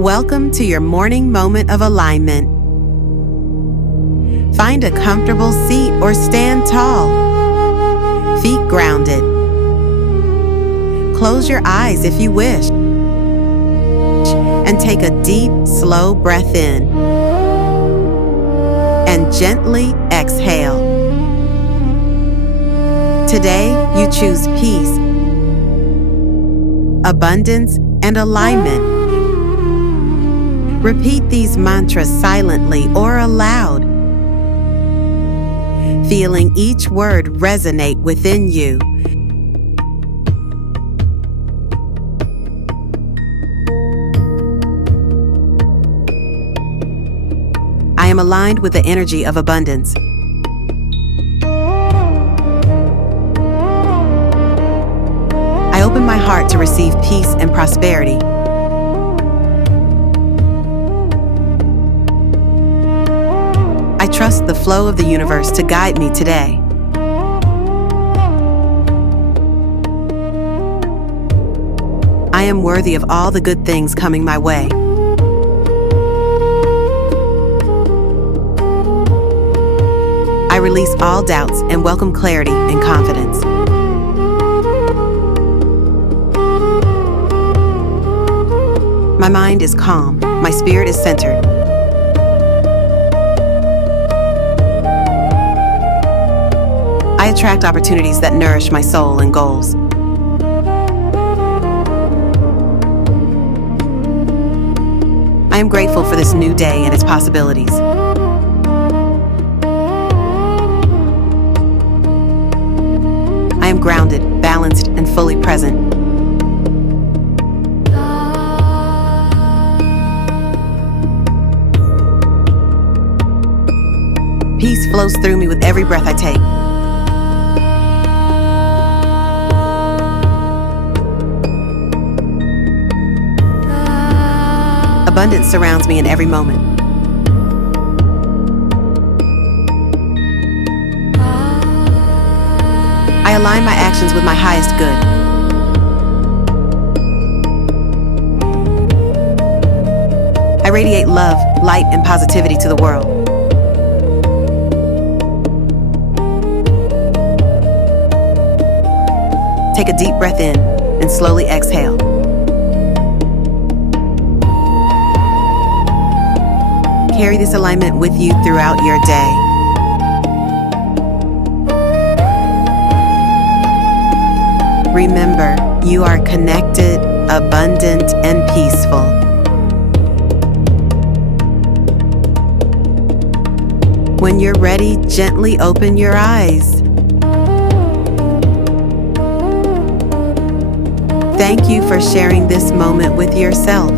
Welcome to your morning moment of alignment. Find a comfortable seat or stand tall. Feet grounded. Close your eyes if you wish. And take a deep, slow breath in. And gently exhale. Today, you choose peace, abundance, and alignment. Repeat these mantras silently or aloud, feeling each word resonate within you. I am aligned with the energy of abundance. I open my heart to receive peace and prosperity. I trust the flow of the universe to guide me today. I am worthy of all the good things coming my way. I release all doubts and welcome clarity and confidence. My mind is calm, my spirit is centered. I attract opportunities that nourish my soul and goals. I am grateful for this new day and its possibilities. I am grounded, balanced, and fully present. Peace flows through me with every breath I take. Abundance surrounds me in every moment. I align my actions with my highest good. I radiate love, light, and positivity to the world. Take a deep breath in and slowly exhale. Carry this alignment with you throughout your day. Remember, you are connected, abundant, and peaceful. When you're ready, gently open your eyes. Thank you for sharing this moment with yourself.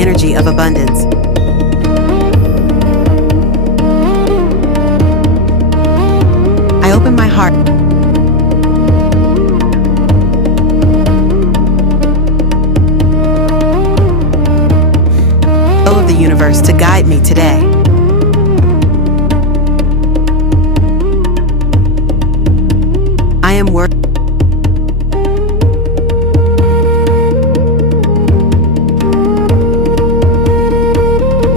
energy of abundance. I open my heart of the universe to guide me today. I am worthy.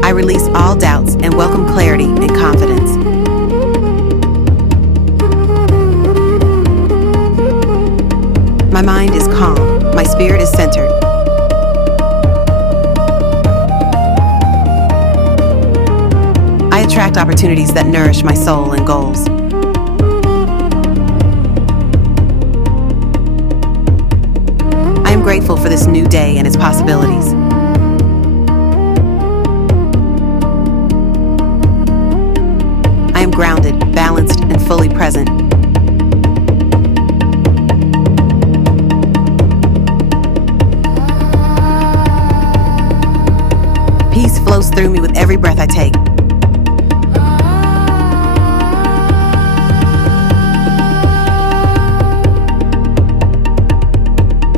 I release all doubts and welcome clarity and confidence. My mind is calm. My spirit is centered. I attract opportunities that nourish my soul and goals. I am grateful for this new day and its possibilities. I am grounded, balanced, and fully present. Peace flows through me with every breath I take.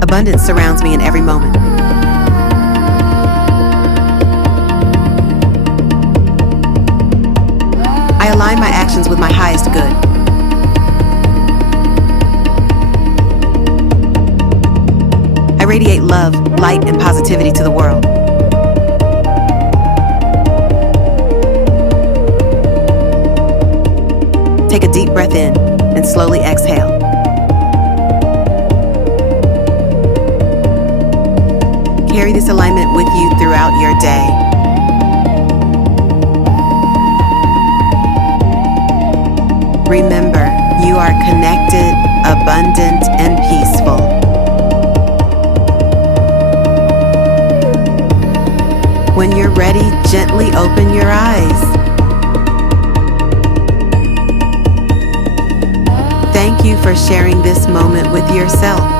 Abundance surrounds me in every moment. I align my actions with my highest good. I radiate love, light, and positivity to the world. Take a deep breath in and slowly exhale. Carry this alignment with you throughout your day. Remember, you are connected, abundant, and peaceful. When you're ready, gently open your eyes. Thank you for sharing this moment with yourself.